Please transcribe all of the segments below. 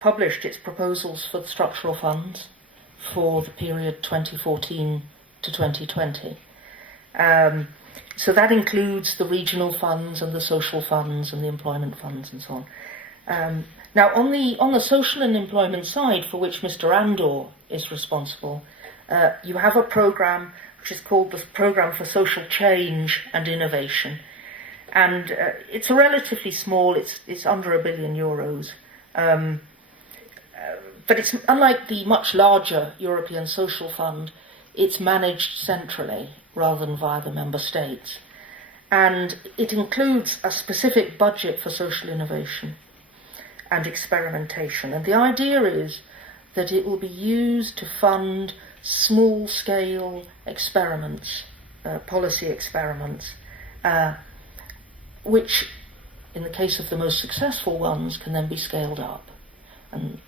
published its proposals for the structural funds for the period 2014 to 2020. So that includes the regional funds and the social funds and the employment funds and so on. Now, on the social and employment side, for which Mr. Andor is responsible, you have a programme which is called the Programme for Social Change and Innovation, and it's a relatively small. It's under €1 billion, but it's unlike the much larger European Social Fund. It's managed centrally rather than via the member states, and it includes a specific budget for social innovation and experimentation. And the idea is that it will be used to fund small-scale experiments, policy experiments, which, in the case of the most successful ones, can then be scaled up, and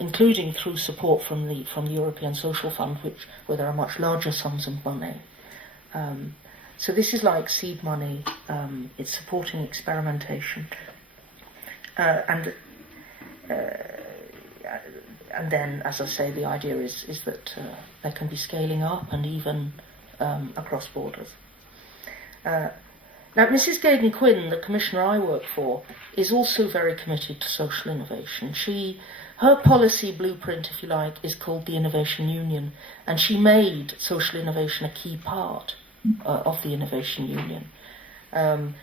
including through support from the European Social Fund, where there are much larger sums of money. So this is like seed money. It's supporting experimentation, and then, as I say, the idea is that there can be scaling up and even across borders. Now, Mrs. Gagan-Quinn, the commissioner I work for, is also very committed to social innovation. Her policy blueprint, if you like, is called the Innovation Union, and she made social innovation a key part of the Innovation Union.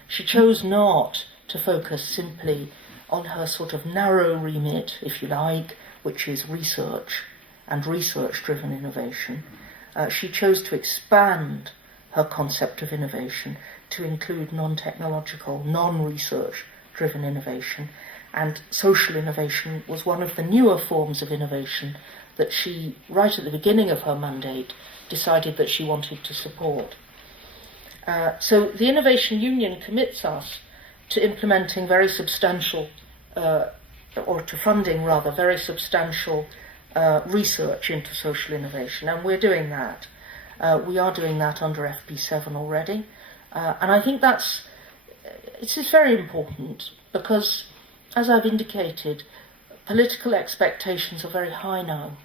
She chose not to focus simply on her sort of narrow remit, if you like, which is research and research-driven innovation. She chose to expand her concept of innovation to include non-technological, non-research-driven innovation, and social innovation was one of the newer forms of innovation that she, right at the beginning of her mandate, decided that she wanted to support. So the Innovation Union commits us to implementing very substantial, or to funding rather, very substantial research into social innovation, and we're doing that. We are doing that under FP7 already, and I think it's very important because, as I've indicated, political expectations are very high now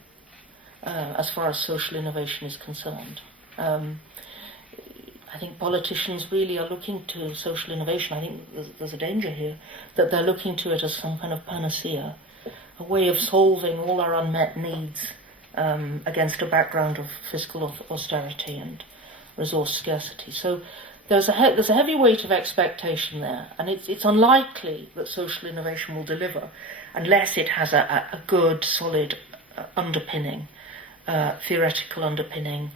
as far as social innovation is concerned. I think politicians really are looking to social innovation. I think there's a danger here that they're looking to it as some kind of panacea, a way of solving all our unmet needs against a background of fiscal austerity and resource scarcity. So there's a heavy weight of expectation there, and it's unlikely that social innovation will deliver unless it has a good, solid underpinning, theoretical underpinning,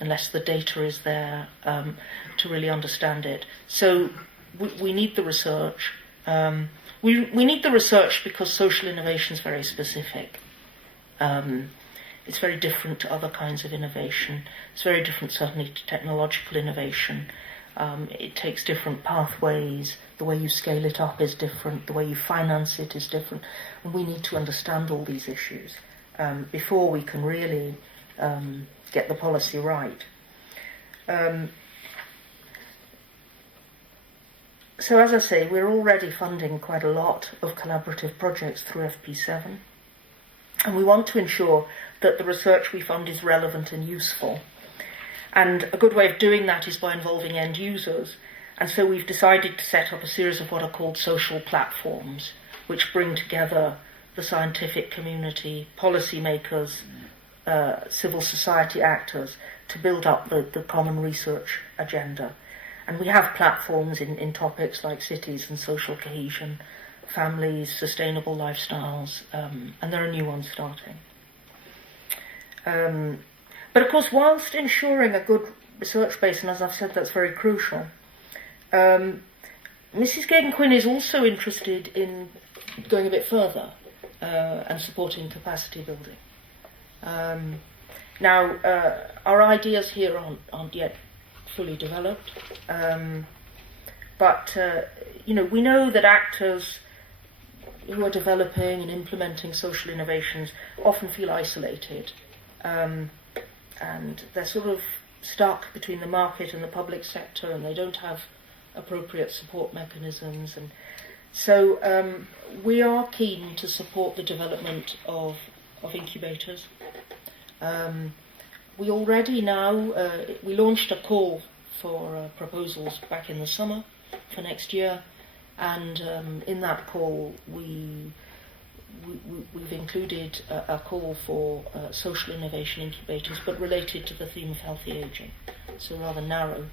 unless the data is there to really understand it. So we need the research. We need the research because social innovation is very specific. It's very different to other kinds of innovation. It's very different, certainly, to technological innovation. It takes different pathways. The way you scale it up is different. The way you finance it is different. And we need to understand all these issues before we can really get the policy right. So, as I say, we're already funding quite a lot of collaborative projects through FP7. And we want to ensure that the research we fund is relevant and useful. And a good way of doing that is by involving end users. And so we've decided to set up a series of what are called social platforms, which bring together the scientific community, policymakers, civil society actors, to build up the common research agenda. And we have platforms in topics like cities and social cohesion, families, sustainable lifestyles, and there are new ones starting. But of course, whilst ensuring a good research base, and as I've said, that's very crucial, Mrs. Gagan-Quinn is also interested in going a bit further and supporting capacity building. Now, our ideas here aren't yet fully developed, but we know that actors who are developing and implementing social innovations often feel isolated, and they're sort of stuck between the market and the public sector, and they don't have appropriate support mechanisms. And So we are keen to support the development of incubators. We already now, we launched a call for proposals back in the summer for next year, and in that call we've included a call for social innovation incubators, but related to the theme of healthy ageing, so rather narrow.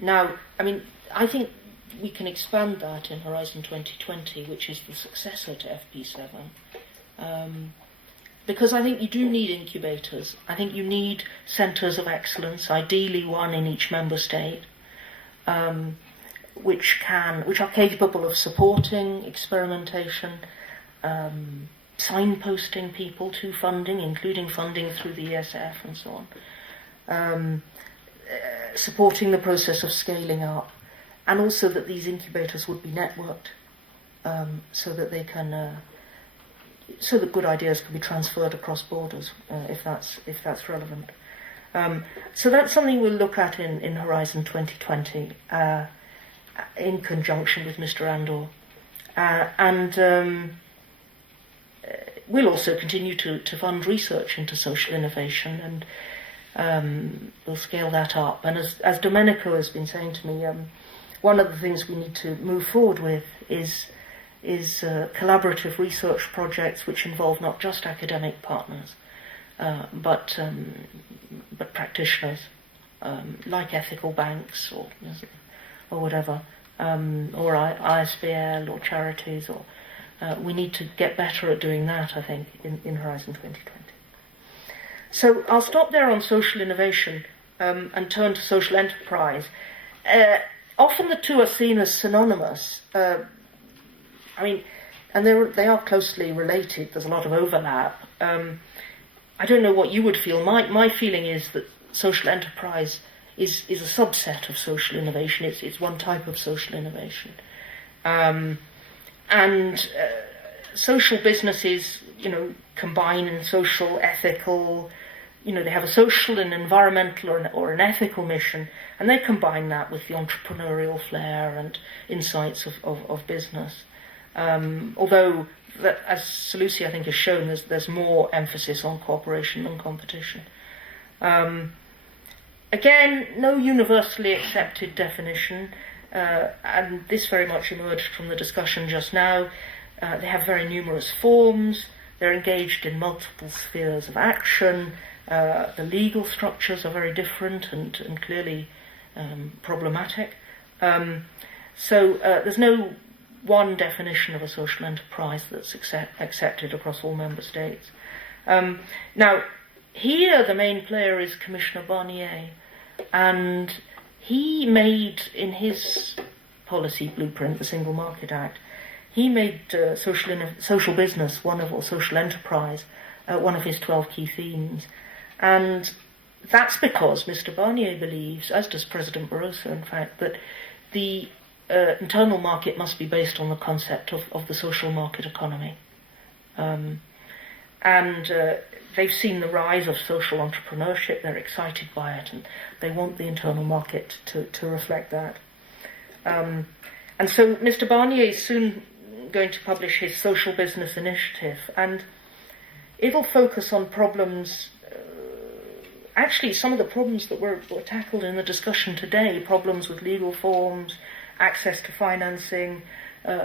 Now, I mean, I think we can expand that in Horizon 2020, which is the successor to FP7, because I think you do need incubators. I think you need centres of excellence, ideally one in each member state, which are capable of supporting experimentation, signposting people to funding, including funding through the ESF and so on, supporting the process of scaling up, and also that these incubators would be networked, so that they can, so that good ideas can be transferred across borders, if that's relevant. So that's something we'll look at in Horizon 2020, in conjunction with Mr. Andor, and we'll also continue to fund research into social innovation, and we'll scale that up. And as Domenico has been saying to me, one of the things we need to move forward with is collaborative research projects which involve not just academic partners, but practitioners, like ethical banks or whatever, or ISBL or charities. Or we need to get better at doing that, I think, in Horizon 2020. So I'll stop there on social innovation and turn to social enterprise. Often the two are seen as synonymous. I mean, and they are closely related. There's a lot of overlap. I don't know what you would feel. My feeling is that social enterprise is a subset of social innovation. It's one type of social innovation, and social businesses, combine in social, ethical. They have a social, an environmental, or an ethical mission, and they combine that with the entrepreneurial flair and insights of business. Although, as SELUSI I think has shown, there's more emphasis on cooperation than competition. Again, no universally accepted definition, and this very much emerged from the discussion just now. They have very numerous forms. They're engaged in multiple spheres of action. The legal structures are very different and clearly problematic. So there's no one definition of a social enterprise that's accepted across all member states. Now, here the main player is Commissioner Barnier, and he made, in his policy blueprint, the Single Market Act, he made social business, or social enterprise, one of his 12 key themes. And that's because Mr. Barnier believes, as does President Barroso, in fact, that the internal market must be based on the concept of the social market economy. And they've seen the rise of social entrepreneurship, they're excited by it, and they want the internal market to reflect that. And so Mr. Barnier is soon going to publish his social business initiative, and it'll focus on problems, actually some of the problems that were tackled in the discussion today, problems with legal forms, access to financing,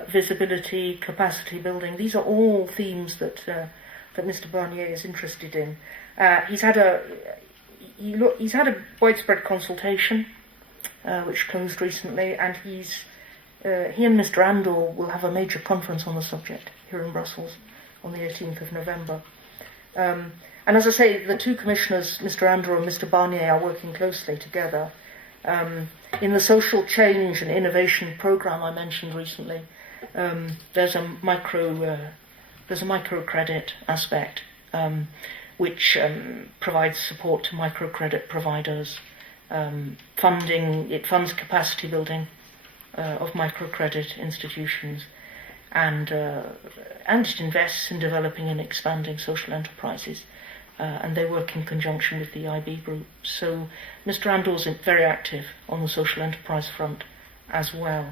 visibility, capacity building. These are all themes that Mr. Barnier is interested in. He's had a widespread consultation, which closed recently, and he and Mr. Andor will have a major conference on the subject here in Brussels on the 18th of November. And as I say, the two commissioners, Mr. Andor and Mr. Barnier, are working closely together. In the social change and innovation programme I mentioned recently, there's a microcredit aspect, which provides support to microcredit providers. It funds capacity building of microcredit institutions, and it invests in developing and expanding social enterprises. And they work in conjunction with the IB group. So Mr. Andor's very active on the social enterprise front, as well.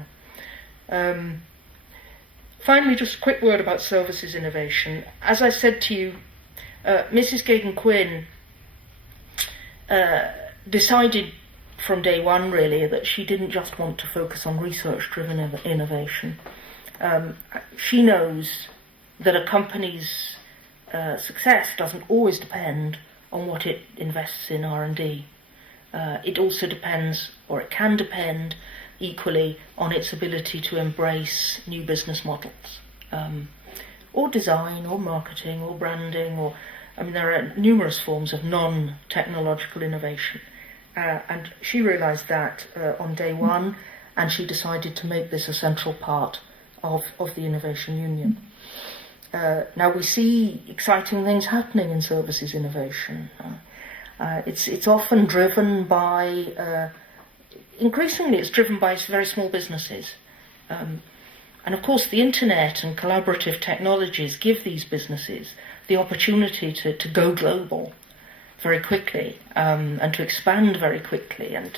Finally, just a quick word about services innovation. As I said to you, Mrs. Gagan-Quinn decided from day one, really, that she didn't just want to focus on research-driven innovation. She knows that a company's success doesn't always depend on what it invests in R&D. It also depends, or it can depend, equally on its ability to embrace new business models, or design, or marketing, or branding, there are numerous forms of non-technological innovation. And she realised that on day one, and she decided to make this a central part of the Innovation Union. Now we see exciting things happening in services innovation. It's often driven by, increasingly it's driven by very small businesses. And of course the internet and collaborative technologies give these businesses the opportunity to go global very quickly, and to expand very quickly, and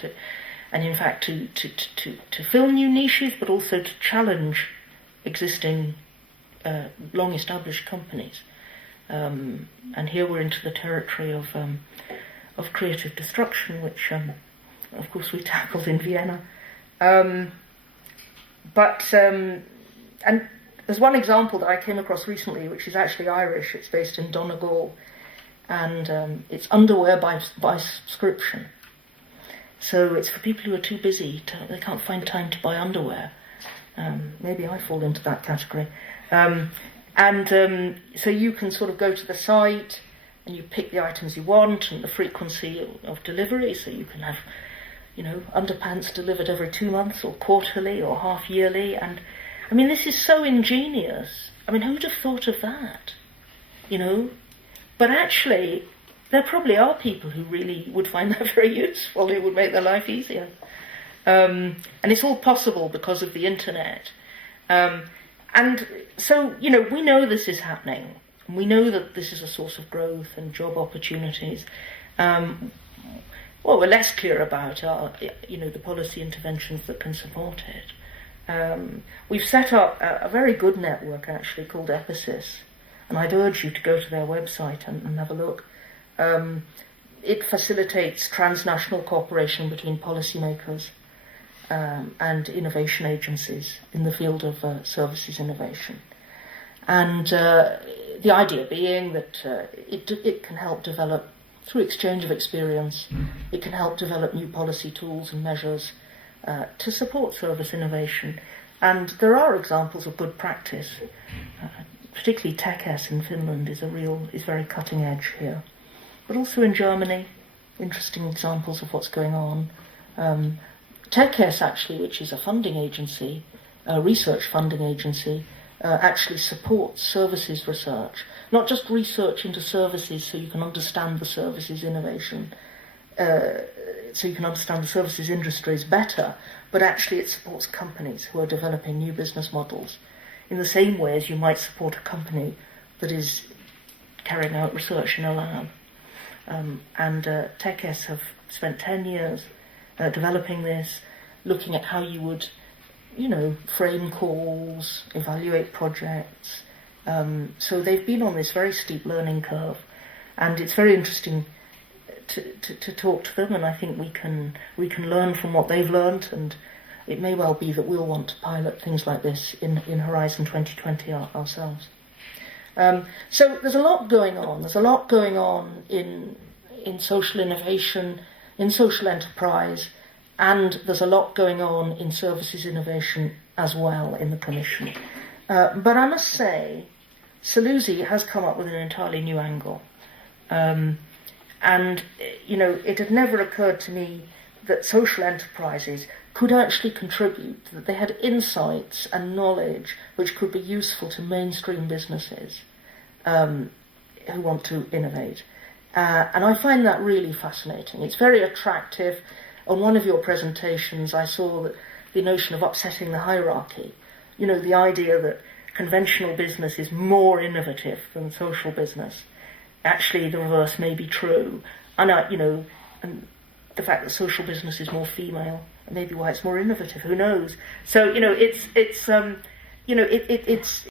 in fact to fill new niches, but also to challenge existing long-established companies. And here we're into the territory of creative destruction, which of course we tackled in Vienna. And there's one example that I came across recently, which is actually Irish. It's based in Donegal, and it's underwear by subscription. So it's for people who are too busy, they can't find time to buy underwear. Maybe I fall into that category. So you can sort of go to the site and you pick the items you want and the frequency of delivery, so you can have, underpants delivered every 2 months or quarterly or half yearly. And I mean, this is so ingenious. I mean, who would have thought of that? But actually, there probably are people who really would find that very useful. It would make their life easier. And it's all possible because of the internet. And so, we know this is happening. And we know that this is a source of growth and job opportunities. What we're less clear about are, the policy interventions that can support it. We've set up a very good network, actually, called EPISIS. And I'd urge you to go to their website and have a look. It facilitates transnational cooperation between policymakers and innovation agencies in the field of services innovation. And the idea being that it can help develop, through exchange of experience, it can help develop new policy tools and measures to support service innovation. And there are examples of good practice. Particularly TechS in Finland is very cutting edge here. But also in Germany, interesting examples of what's going on. TechS, actually, which is a funding agency, a research funding agency, actually supports services research. Not just research into services so you can understand the services innovation, so you can understand the services industries better, but actually it supports companies who are developing new business models in the same way as you might support a company that is carrying out research in a lab. And TechS have spent 10 years developing this, looking at how you would, frame calls, evaluate projects. So they've been on this very steep learning curve, and it's very interesting to talk to them, and I think we can learn from what they've learned, and it may well be that we'll want to pilot things like this in Horizon 2020 ourselves. So there's a lot going on. There's a lot going on in social innovation, in social enterprise, and there's a lot going on in services innovation as well in the Commission. But I must say, SELUSI has come up with an entirely new angle. And, it had never occurred to me that social enterprises could actually contribute, that they had insights and knowledge which could be useful to mainstream businesses who want to innovate. And I find that really fascinating. It's very attractive. On one of your presentations, I saw that the notion of upsetting the hierarchy, the idea that conventional business is more innovative than social business. Actually, the reverse may be true. And, and the fact that social business is more female maybe why it's more innovative. Who knows? So it's